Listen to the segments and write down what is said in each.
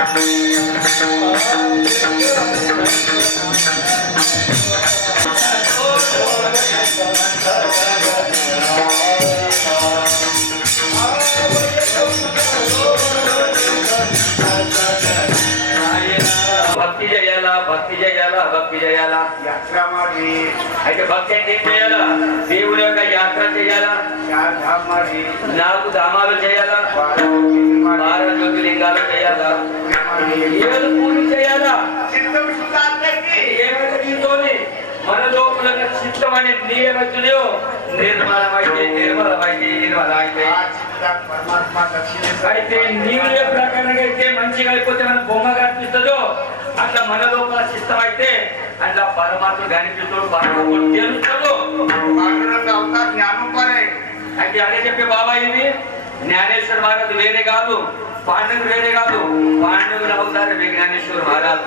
Oh, oh, అయితే భక్తి అంటే ఏం చేయాలా? దేవుని యొక్క యాత్ర చేయాలా? నాకు దామాలు చేయాలా? భారత జ్యోతిలింగాలు చేయాలా? ఏడు పూజలు చేయాలా? మన లోపల చిత్తం అనే నిర్మలమైతే అయితే నీవు ఏ ప్రకారంగా అయితే మంచిగా అయిపోతే మన బొమ్మ కనిపిస్తుందో అట్లా మన లోపల చిత్తం అయితే అట్లా పరమాత్మ కనిపిస్తాడు పరమాత్మ తెలుస్తాడు జ్ఞానం పరే అయితే అదే చెప్పే బాబా ఇది జ్ఞానేశ్వర మహారాజు వేరే కాదు పాండవుడు వేరే కాదు. పాండవులు అవుతారు జ్ఞానేశ్వర మహారాజు.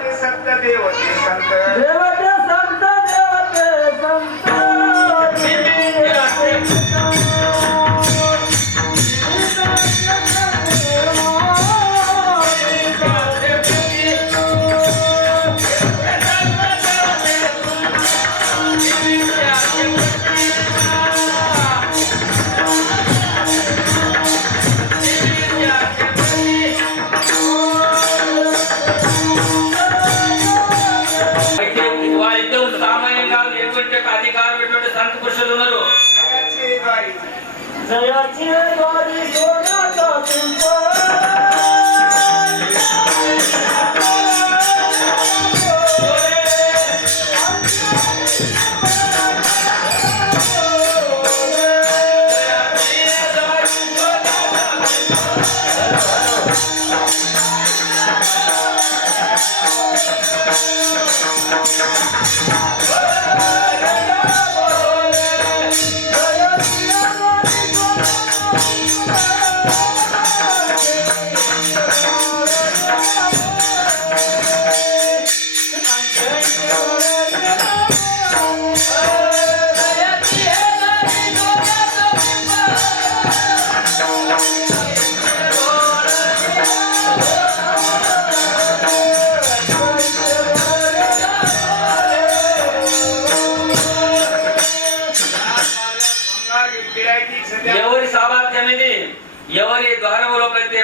ఎవరి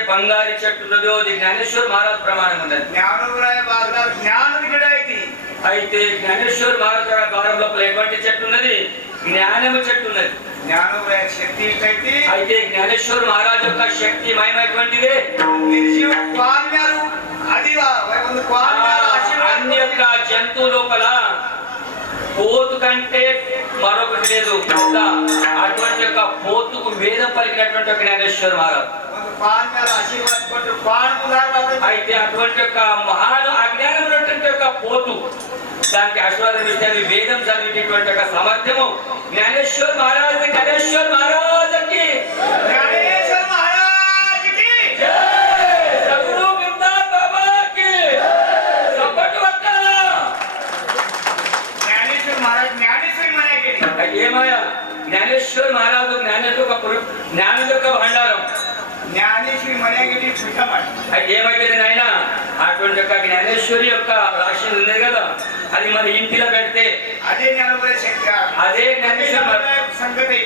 ಬಂಗಾರಿ ಚಟ್ಟುಲವೋ జ్ఞానేశ్వర మహారాజ్ ప్రమాణం ఉన్నది. జ్ఞానోరాయ బాగారు జ్ఞానుడి అయితే జ్ఞానేశ్వర మహారాజు గారి లోపల ఎటువంటి చెట్టు ఉన్నది? జ్ఞానము చెట్టు ఉన్నది. జ్ఞానోరాయ శక్తి అయితే జ్ఞానేశ్వర మహారాజు యొక్క శక్తి మహిమ అది అన్ని యొక్క జంతువు లోపల కోతు కంటే మరొకటి లేదు. పెద్ద అటువంటి యొక్క పోతుకు వేదం పలికినటువంటి ఒక జ్ఞానేశ్వర మహారాజు. అయితే అటువంటి యొక్క మహారాజు అజ్ఞానం ఉన్నటువంటి యొక్క పోతు దానికి ఆశీర్వాదం విషయాన్ని వేదం చదివేటటువంటి ఒక సామర్థ్యము. జ్ఞానేశ్వర్ మహారాజ్ జ్ఞానేశ్వర్ మహారాజుకి. జ్ఞానం యొక్క భండారం. జ్ఞానేశ్వరి మనేగిరి పుట్టమాట అయితే ఏమైతే నాయన? అటువంటి యొక్క జ్ఞానేశ్వరి యొక్క రాశి ఉన్నది కదా అది మన ఇంటిలో పెడితే అదే జ్ఞానపద శక్తి అదే జ్ఞానేశ్వర సంగతి.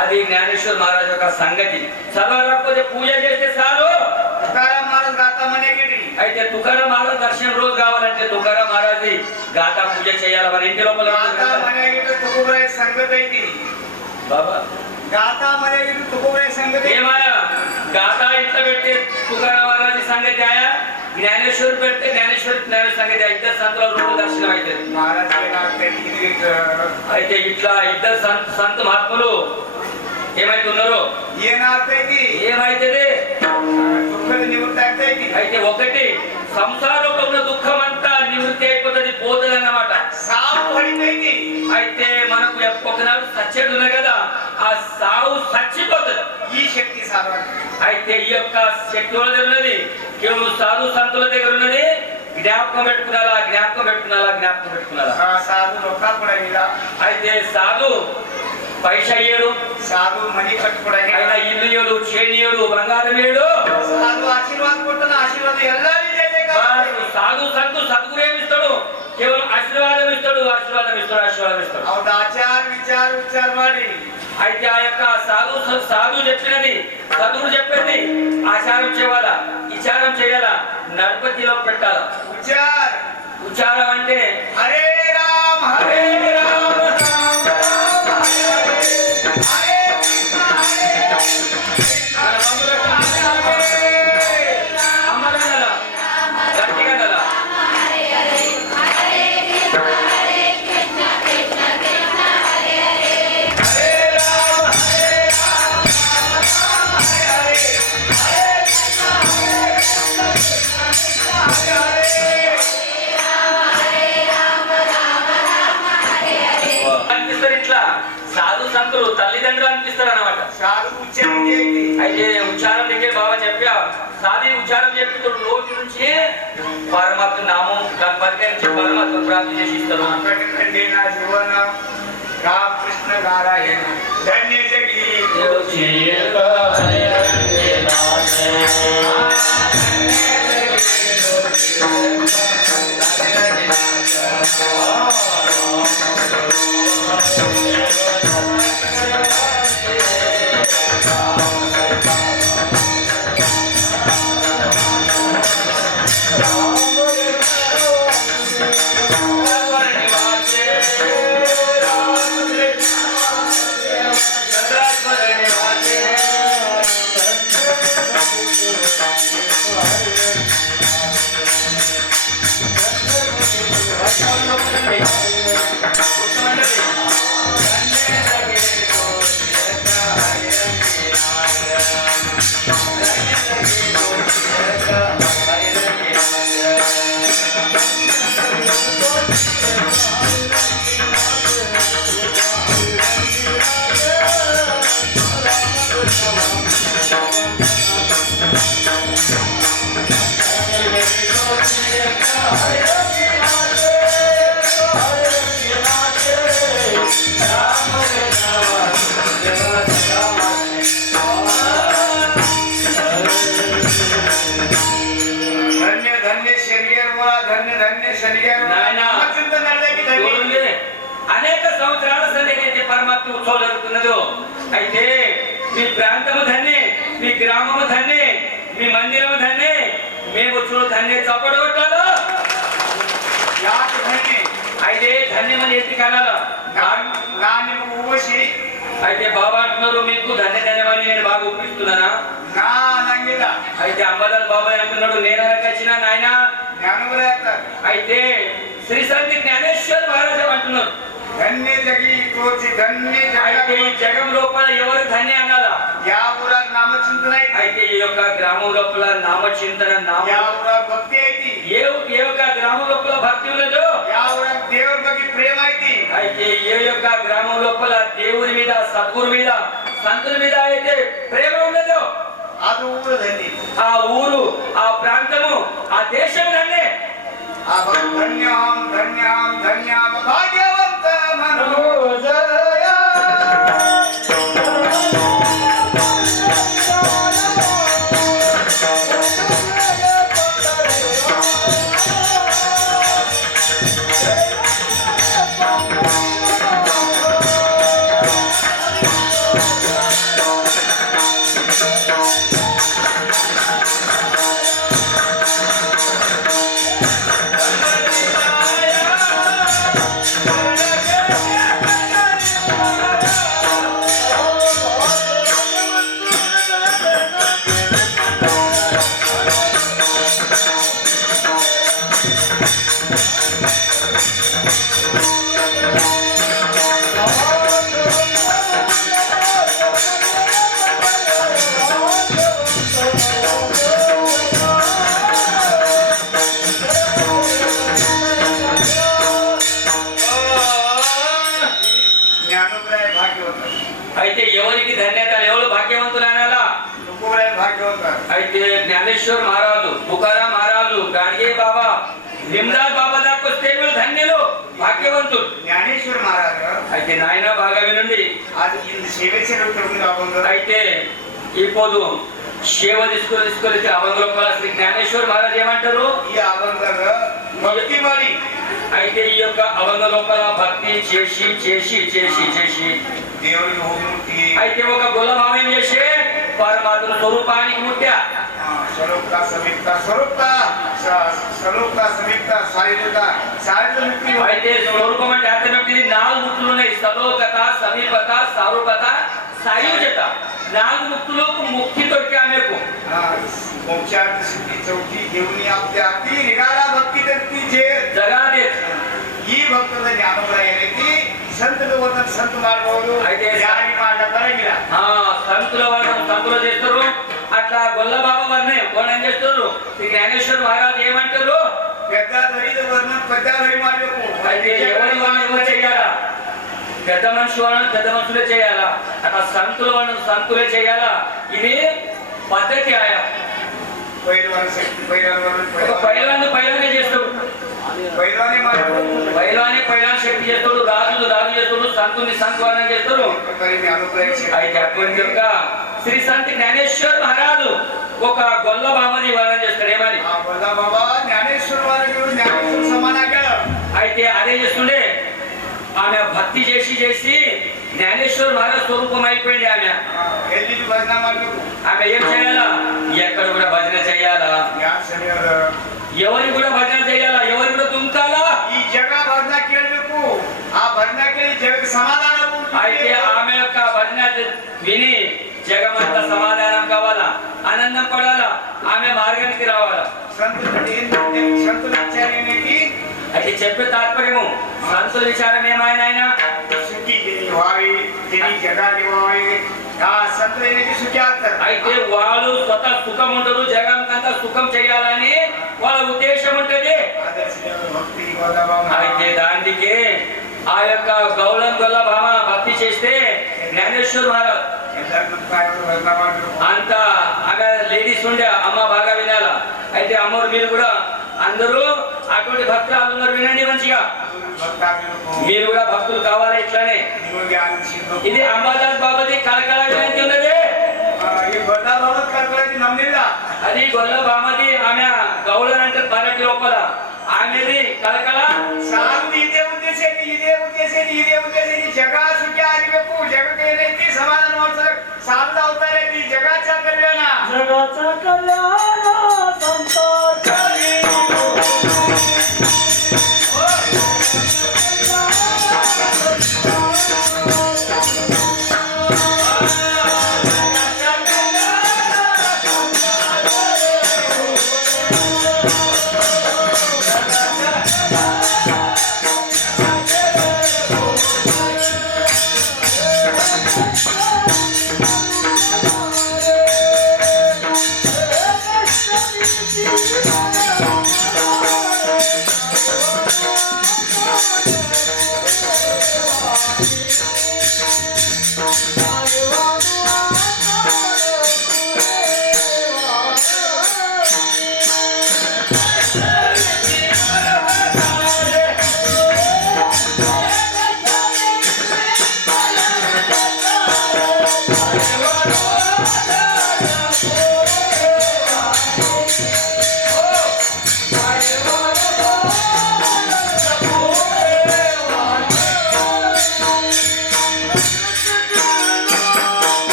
అది జ్ఞానేశ్వర్ మహారాజ్ యొక్క సంగతి. చదవకపోతే పూజ చేస్తే చాలు. తుకారాం మహారాజ్ గాథ మనేగిరి. అయితే తుకారాం మహారాజ్ దర్శనం రోజు కావాలంటే తుకారాం మహారాజ్ గాథ పూజ చేయాలి మన ఇంటి లోపల బాబా ಗಾತಾ ಮನೆಯಲ್ಲಿ ತುಕೋರೆ ಸಂಗತಿ ಏಮಾಯ ಗಾತಾ ಇತ್ತ ಬೆಟ್ಟಿ ತುಕಾರ ಮಹಾರಾಜ ಸಂಗತಿ ಆಯ ಜ್ಞಾನೇಶ್ವರ ಬೆಟ್ಟೆ ಜ್ಞಾನೇಶ್ವರ ಜ್ಞಾನ ಸಂಗತಿ ಇದ್ದ ಸಂತರ ರೂಪ దర్శనం అయితే. మహారాజ అయితే ఇట్లా ఇద్ద సంత మహాత్ములు ఏమైతున్నారు ఏనాతేది ఏమైతుంది? దుఃఖం నివృత్తి అవుతాయి అయితే ఒకటి సంసారంలో ఉన్న దుఃఖం అంతా నివృత్తి అయిపోతుంది పోతుంది అన్నమాట సాగు పడిపోయింది అయితే మనకు ఒకనాడు సచ్చేది కదా? ఆ సావు చచ్చిపోతుంది. ఈ శక్తి సాధన అయితే ఈ యొక్క శక్తి వాళ్ళ దగ్గర ఉన్నది? కేవలం సాధు సంతుల దగ్గర ఉన్నది? జ్ఞాపకం పెట్టుకున్నారా? జ్ఞాపకం పెట్టుకున్నారా? జ్ఞాపకం పెట్టుకున్నారా? సాధు కూడా అయితే సాధు పైస అయ్యాడు సాధు మనీ కట్టుకోడా ఆయన ఇల్లు చేయడు బంగారం ఏడు ఆశీర్వాదం కొట్టిన ఆశీర్వాదం సాధు సంతు సద్గురు కేవలం ఆశీర్వాదం ఇస్తాడు ఆశీర్వాదం ఇస్తాడు ఆశీర్వాదం ఇస్తాడు. ఆచార విచార విచార అయితే ఆ యొక్క సాధు సాధు చెప్పినది సద్గురు చెప్పేది ఆచారం చేయాలా? విచారం చేయాలా? నడపతిలో పెట్టాలా? ఉచ్చారం అంటే హరే రామ హరే హరే రామ రామ రామ హరే. పరికరించి పరమాత్మ ప్రాప్తి చేసి ఇస్తారు వెంకటకండి నా జీవన రామకృష్ణ నారాయణ ధన్య జగి ధన్య అనేక సంవత్సరాల సంది ఏదైతే పరమాత్మ ఉత్సవం జరుగుతున్నదో అయితే మీ ప్రాంతము ధన్యే మీ గ్రామము ధన్యే మీ మందిరము ధన్యే మేము చూడు ధన్య చప్పటి యాత ధన్య అయితే ధన్యమని ఎత్తి కనాలా నాని ఊసి అయితే బాబా అంటున్నారు మీకు ధన్య ధన్యమని నేను బాగా ఒప్పిస్తున్నానా? నా నంగిల అయితే అంబదాల్ బాబాయ్ అంటున్నాడు నేను వచ్చిన నాయన? అయితే శ్రీ సంతి జ్ఞానేశ్వర్ మహారాజు అంటున్నారు ధన్య జగి కోచి ధన్య అయితే ఈ జగం లోపల ఎవరు ధన్య అనాలా యావుర నామ చింతనై అయితే ఈ యొక్క గ్రామం లోపల నామ చింతన నామ యావుర భక్తి ఐతి ఏ ఏ యొక్క గ్రామం లోపల భక్తి ఉన్నదో యావుర దేవుడి ಬಗ್ಗೆ ప్రేమ ఐతి అయితే ఏ యొక్క గ్రామం లోపల దేవుని మీద సద్గురు మీద సంతుల మీద అయితే ప్రేమ ఉన్నదో ಅದು ಊರ ಧನ್ಯ ఆ ఊరు ఆ ప్రాంతము ఆ దేశం ధన్యే ಆ ಭಕ್- ಧನ್ಯಾಂ భాగ్యవంతుడు. జ్ఞానేశ్వర మహారాజు. అయితే నాయన బాగా అది ఇంత సేవ అయితే ఇప్పుడు సేవ తీసుకొని తీసుకొని అవంగులం శ్రీ జ్ఞానేశ్వర మహారాజు ఏమంటారు? ఈ అవంగంగా భక్తి మరి అయితే ఈ యొక్క అవంగ లోపల భక్తి చేసి చేసి చేసి చేసి. దేవుని అయితే ఒక గులమామం చేసి? పరమాత్మ స్వరూపానికి ముట్టా. స్వరూప సమీప్త స్వరూప స్వరూప సమీప్త సాయుధ సాయుధ ముక్తి అయితే స్వరూపం అంటే అర్థం ఏంటి నాలుగు ముక్తులు ఉన్నాయి స్థలోకత సమీపత సారూపత సాయుజత నాలుగు ముక్తులకు ముక్తి దొరికి ఆమెకు मोक्षार्थ सिद्धी चौथी घेऊन आपल्या अति निराळा भक्ती करती जे జగాదే ಈ ಭಕ್ತದ ಜ್ಞಾನೋದಯ ಏನೈತಿ ಸಂತ ಗೋವರ್ಧನ್ ಸಂತ ಮಾಡ್ಬೋದು అయితే ಯಾರಿ ಮಾಡ್ಲ ಬರಂಗಿಲ್ಲ ఆ సంతుల వర్ణం సంతులు చేస్తారు గొల్లబాబు వర్ణయం వాళ్ళు ఏం చేస్తారు? ఈ జ్ఞానేశ్వర్ మహారాజు ఏమంటారు? పెద్ద ధరిత వర్ణం పెద్ద ఎవరి వర్ణం చేయాలా? పెద్ద మనిషి వర్ణం పెద్ద మనుషులే చేయాలా? అక్కడ సంతుల వర్ణం సంతులే చేయాలా? ఇది పద్ధతి ఆయా పైలాన్ని పైలానే చేస్తాడు. పైలాన్ని పైలాన్ శక్తి చేస్తాడు రాజులు రాజు చేస్తాడు సంతుని సంతులనం చేస్తాడు అయితే అటువంటి యొక్క శ్రీ సంత జ్ఞానేశ్వర్ మహారాజు ఒక గొల్ల బాబాని వారని చేస్తాడు. ఏమని? అయితే అదే చేస్తుండే. ఆమె భక్తి చేసి చేసి జ్ఞానేశ్వర్ మహారాజ్ స్వరూపం అయిపోయింది ఆమె. ఆమె ఏం చేయాలా? ఎక్కడ కూడా భజన చేయాలా? ఎవరి కూడా భజన చేయాలా? ఎవరి కూడా తుంకాలా ఈ జగ భజన కేళ్ళకు ఆ భజన కేళ్ళి జగ సమాధానం అయితే ఆమె యొక్క భజన విని జగమంతా సమాధానం కావాలా? ఆనందం పడాలా? ఆమె మార్గానికి రావాలా? అయితే చెప్పే తాత్పర్యము సంతుల విచారం ఏమాయన ఆయన? అయితే వాళ్ళు స్వత సుఖం ఉండదు జగన్కంతా సుఖం చేయాలని వాళ్ళ ఉద్దేశం ఉంటది. అయితే దానికి ఆ యొక్క గౌళం గొల్ల భక్తి చేస్తే జ్ఞానేశ్వర్ మహారాజ్ అంత అక్కడ లేడీస్ ఉండే అమ్మ బాగా వినాల? అయితే అమ్మోరు మీరు కూడా అందరూ అటువంటి భక్తులు ఉన్నారు వినండి మంచిగా. మీరు కూడా భక్తులు కావాలి ఇట్లానే. ఇది అంబాదాస్ బాబాజీ కలకల వినండి ఉన్నది. అది గొల్ల బాబాజీ ఆమె గౌడ అంటే పరటి లోపల. ఆమెది కలకల. శాంతి ఉద్దేశేది ఇదే ఉద్దేశేది ఇదే ఉద్దేశేది జగా సుఖాది వెప్పు జగతేనేది సమాధానం అవుతారు సాధన అవుతారేది జగాచా కళ్యాణ జగాచా కళ్యాణ సంతాన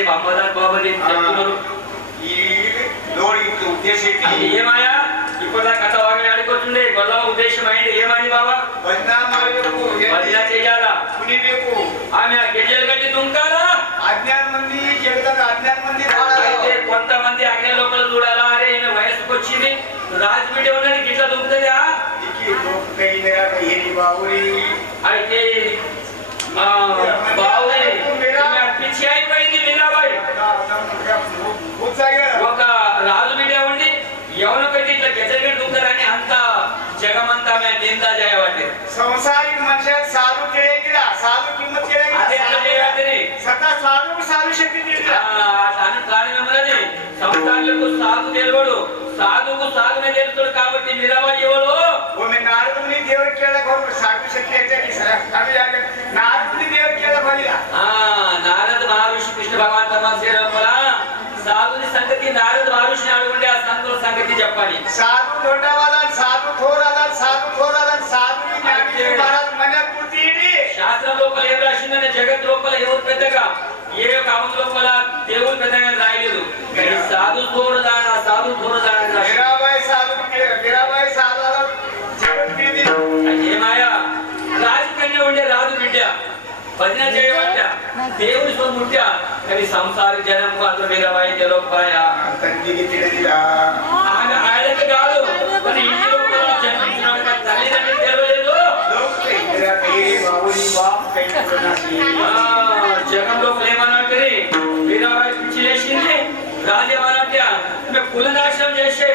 సాహెబ్ అంబాదాస్ బాబు అని చెప్తున్నారు. ఈ లోడి ఉద్దేశం ఏమాయా ఇప్పుడు కథ వాగిన అదే ఎట్లా ತಿಳಿಯಂಗಿಲ್ಲ చేయబట్టి ಸದಾ ಸಾಲು ಸಾಲು ಶಕ್ತಿ ತಿಳಿಲ್ಲ కారణం ఉన్నది సాధు తెలియడు సాధువు సాధునే తెలుస్తాడు కాబట్టి మీరాబాయి ఎవడు ಒಮ್ಮೆ ನಾರದುನಿ ದೇವ್ರ ಕೇಳಕ್ ಹೋಗ್ರು ಸಾಕು ಶಕ್ತಿ ಐತೆ ಸರ ಅದು ಯಾಕೆ ನಾರದುನಿ ದೇವ್ರ ಕೇಳಕ್ ಹೋಗಿಲ್ಲ ఆ నారద మహర్షి కృష్ణ భగవాన్ పరమాత్మ లోపల సాధుని సంగతి నారద మహర్షిని అడుగుండే ఆ సంతుల సంగతి చెప్పాలి ಸಾಧು ದೊಡ್ಡವಾದ ಸಾಧು ಥೋರಾದ ಸಾಧು ಥೋರಾದ ಸಾಧು ಮಹಾರಾಜ್ ಮನೆ ಪೂರ್ತಿ ಇಡಿ శాస్త్రం లోపల ఏం రాసిందని జగత్ లోపల ఎవరు పెద్దగా? ఏ యొక్క అమలు లోపల దేవుడు పెద్దగా రాయలేదు. సాధు దూరదాన సాధు దూరదాన దాన ఏమాయా రాజు కన్య ఉండే రాజు బిడ్డ. భజన చేయబడ్డ దేవుని సొమ్ముట్ట కానీ సంసారి జనము అంత వీరవాయి జలోపాయ ఆయన కాదు. కులనాశనం చేసే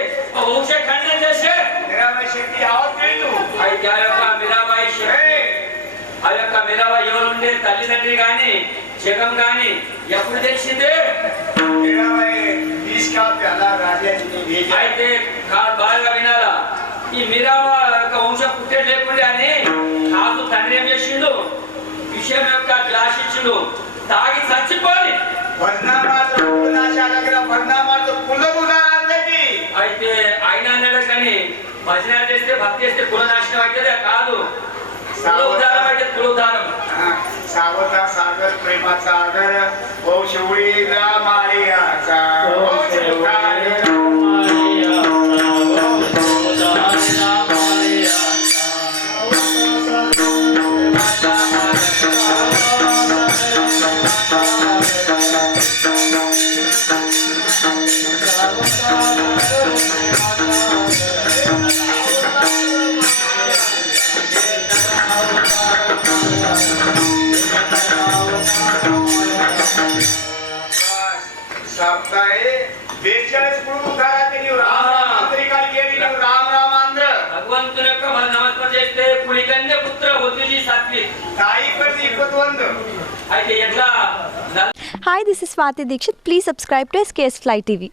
వంశ ఖండనం చేసే మీరాబాయి శక్తి అవట్లేదు ఆ యొక్క మీరాబాయి శక్తి. ఆ యొక్క మీరాబాయి ఎవరుండే తల్లిదండ్రి కానీ జగం కానీ ఎప్పుడు తెలిసిందే? అయితే బాగా వినాలా? ఈ మీరాబా యొక్క వంశం పుట్టే లేకుండా అని నాకు తండ్రి ఏం చేసిండు? విషయం యొక్క గ్లాస్ ఇచ్చిండు. తాగి చచ్చిపోయి వర్ణాశాల దగ్గర భజన చేస్తే భక్తి చేస్తే కులనాశనం అవుతుంది? కాదు. కులోద్ధారం అయితే కులోద్ధారం. సావత సాగర్ ప్రేమ సాగర ఓ శివుడి రామాలయ ఓ శివుడి ಬೇಜಾಯಸ್ ಕುರುಬು ಧಾರಾತೆ ನೀವು ರಾಮ ರಾಮ ಆಂತರಿಕಾಲಿಗೆ ನೀವು ರಾಮ ರಾಮ ಅಂದ್ರೆ ಭಗವಂತನ ನಮಸ್ಕಾರ చేస్తే ಪುಳಿಕನ್ಯ ಪುತ್ರ ಒತ್ತಿಜಿ ಸಾತ್ವಿ ತಾಯಿ ಪರ್ದಿ 21 ಐತೆ ಎಲ್ಲ hi this is Swati Dikshit please subscribe to SKS fly TV